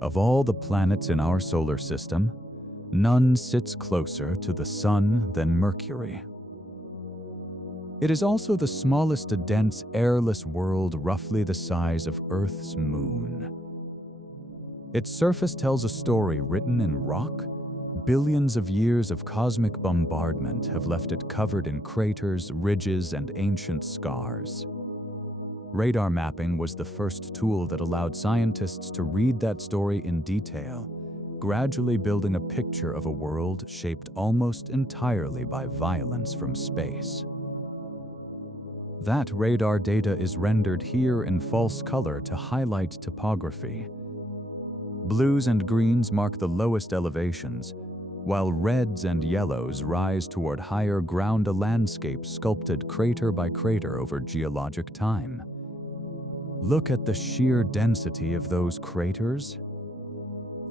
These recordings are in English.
Of all the planets in our solar system, none sits closer to the Sun than Mercury. It is also the smallest dense, airless world, roughly the size of Earth's moon. Its surface tells a story written in rock. Billions of years of cosmic bombardment have left it covered in craters, ridges, and ancient scars. Radar mapping was the first tool that allowed scientists to read that story in detail, gradually building a picture of a world shaped almost entirely by violence from space. That radar data is rendered here in false color to highlight topography. Blues and greens mark the lowest elevations, while reds and yellows rise toward higher ground, a landscape sculpted crater by crater over geologic time. Look at the sheer density of those craters.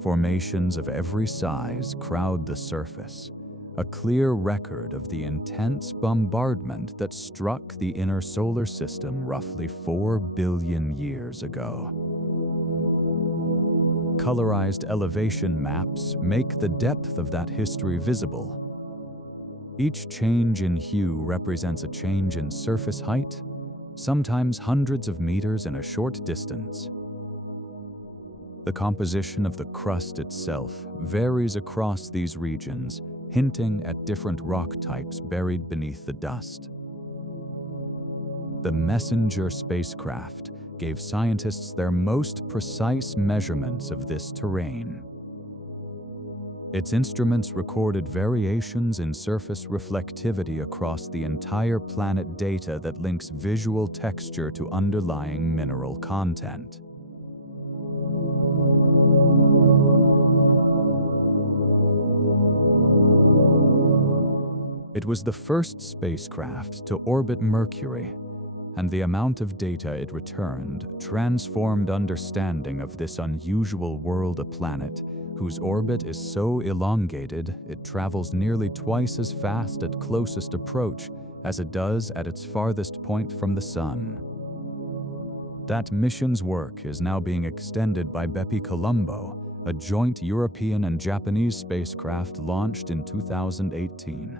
Formations of every size crowd the surface, a clear record of the intense bombardment that struck the inner solar system roughly 4 billion years ago. Colorized elevation maps make the depth of that history visible. Each change in hue represents a change in surface height, sometimes hundreds of meters in a short distance. The composition of the crust itself varies across these regions, hinting at different rock types buried beneath the dust. The Messenger spacecraft gave scientists their most precise measurements of this terrain. Its instruments recorded variations in surface reflectivity across the entire planet, data that links visual texture to underlying mineral content. It was the first spacecraft to orbit Mercury, and the amount of data it returned transformed understanding of this unusual world, a planet whose orbit is so elongated it travels nearly twice as fast at closest approach as it does at its farthest point from the Sun. That mission's work is now being extended by BepiColombo, a joint European and Japanese spacecraft launched in 2018.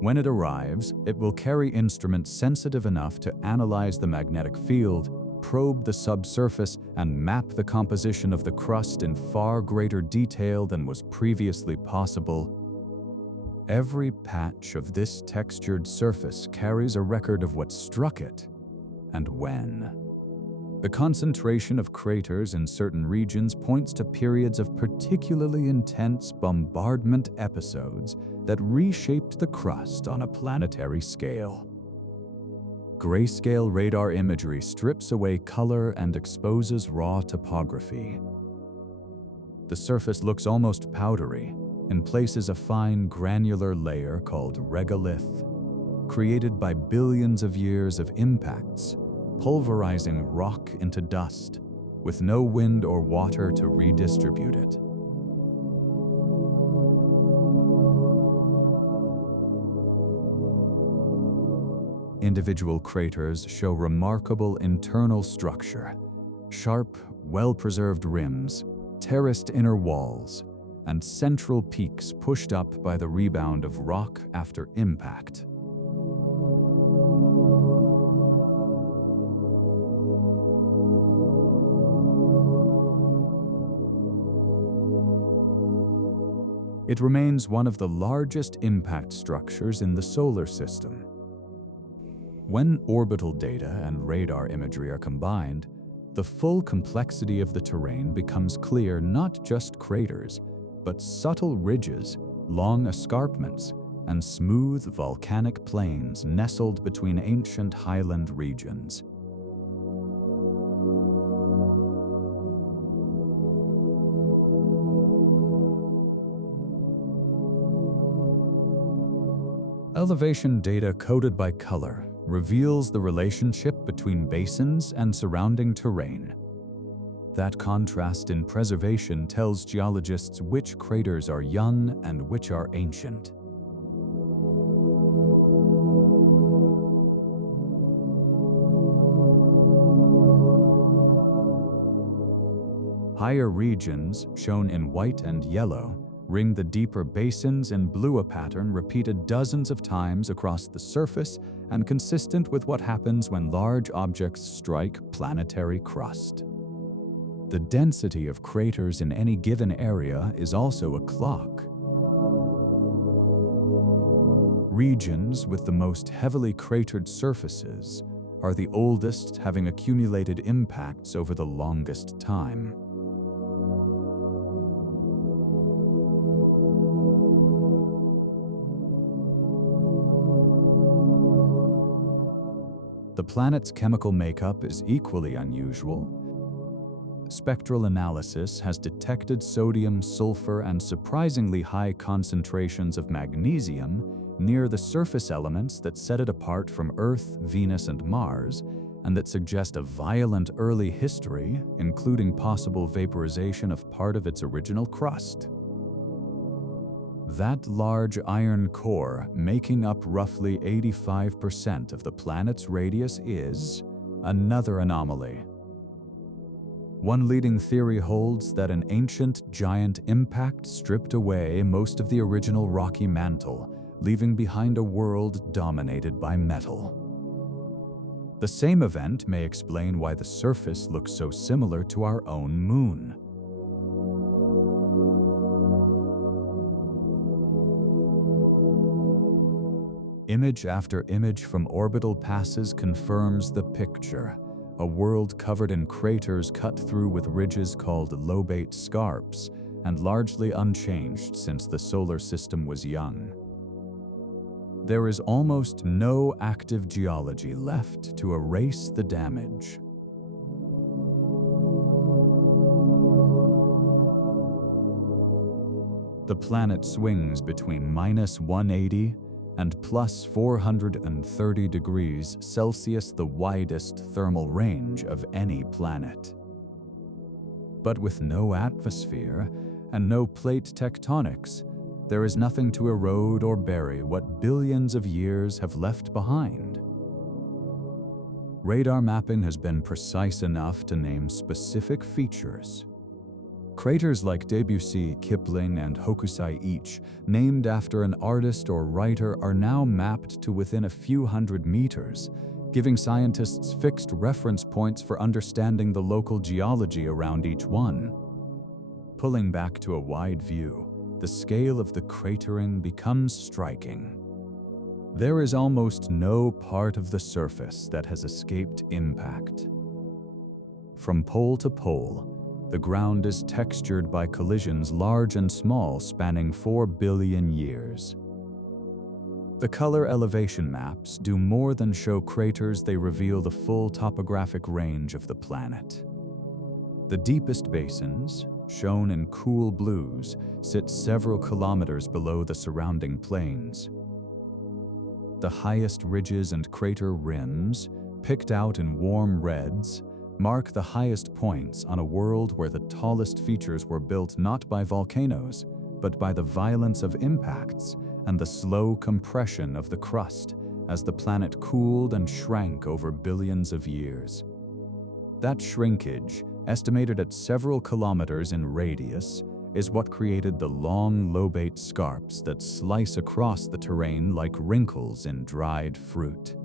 When it arrives, it will carry instruments sensitive enough to analyze the magnetic field, probe the subsurface, and map the composition of the crust in far greater detail than was previously possible. Every patch of this textured surface carries a record of what struck it and when. The concentration of craters in certain regions points to periods of particularly intense bombardment episodes that reshaped the crust on a planetary scale. Grayscale radar imagery strips away color and exposes raw topography. The surface looks almost powdery, in places a fine granular layer called regolith, created by billions of years of impacts, pulverizing rock into dust, with no wind or water to redistribute it. Individual craters show remarkable internal structure, sharp, well-preserved rims, terraced inner walls, and central peaks pushed up by the rebound of rock after impact. It remains one of the largest impact structures in the solar system. When orbital data and radar imagery are combined, the full complexity of the terrain becomes clear. Not just craters, but subtle ridges, long escarpments, and smooth volcanic plains nestled between ancient highland regions. Elevation data coded by color reveals the relationship between basins and surrounding terrain. That contrast in preservation tells geologists which craters are young and which are ancient. Higher regions, shown in white and yellow, ring the deeper basins in blue, a pattern repeated dozens of times across the surface and consistent with what happens when large objects strike planetary crust. The density of craters in any given area is also a clock. Regions with the most heavily cratered surfaces are the oldest, having accumulated impacts over the longest time. The planet's chemical makeup is equally unusual. Spectral analysis has detected sodium, sulfur, and surprisingly high concentrations of magnesium near the surface elements that set it apart from Earth, Venus, and Mars, and that suggest a violent early history, including possible vaporization of part of its original crust. That large iron core, making up roughly 85% of the planet's radius, is another anomaly. One leading theory holds that an ancient giant impact stripped away most of the original rocky mantle, leaving behind a world dominated by metal. The same event may explain why the surface looks so similar to our own moon. Image after image from orbital passes confirms the picture. A world covered in craters cut through with ridges called lobate scarps, and largely unchanged since the solar system was young. There is almost no active geology left to erase the damage. The planet swings between -180 and +430 degrees Celsius, the widest thermal range of any planet. But with no atmosphere and no plate tectonics, there is nothing to erode or bury what billions of years have left behind. Radar mapping has been precise enough to name specific features. Craters like Debussy, Kipling, and Hokusai, each named after an artist or writer, are now mapped to within a few hundred meters, giving scientists fixed reference points for understanding the local geology around each one. Pulling back to a wide view, the scale of the cratering becomes striking. There is almost no part of the surface that has escaped impact. From pole to pole, the ground is textured by collisions large and small, spanning 4 billion years. The color elevation maps do more than show craters, they reveal the full topographic range of the planet. The deepest basins, shown in cool blues, sit several kilometers below the surrounding plains. The highest ridges and crater rims, picked out in warm reds, mark the highest points on a world where the tallest features were built not by volcanoes, but by the violence of impacts and the slow compression of the crust as the planet cooled and shrank over billions of years. That shrinkage, estimated at several kilometers in radius, is what created the long lobate scarps that slice across the terrain like wrinkles in dried fruit.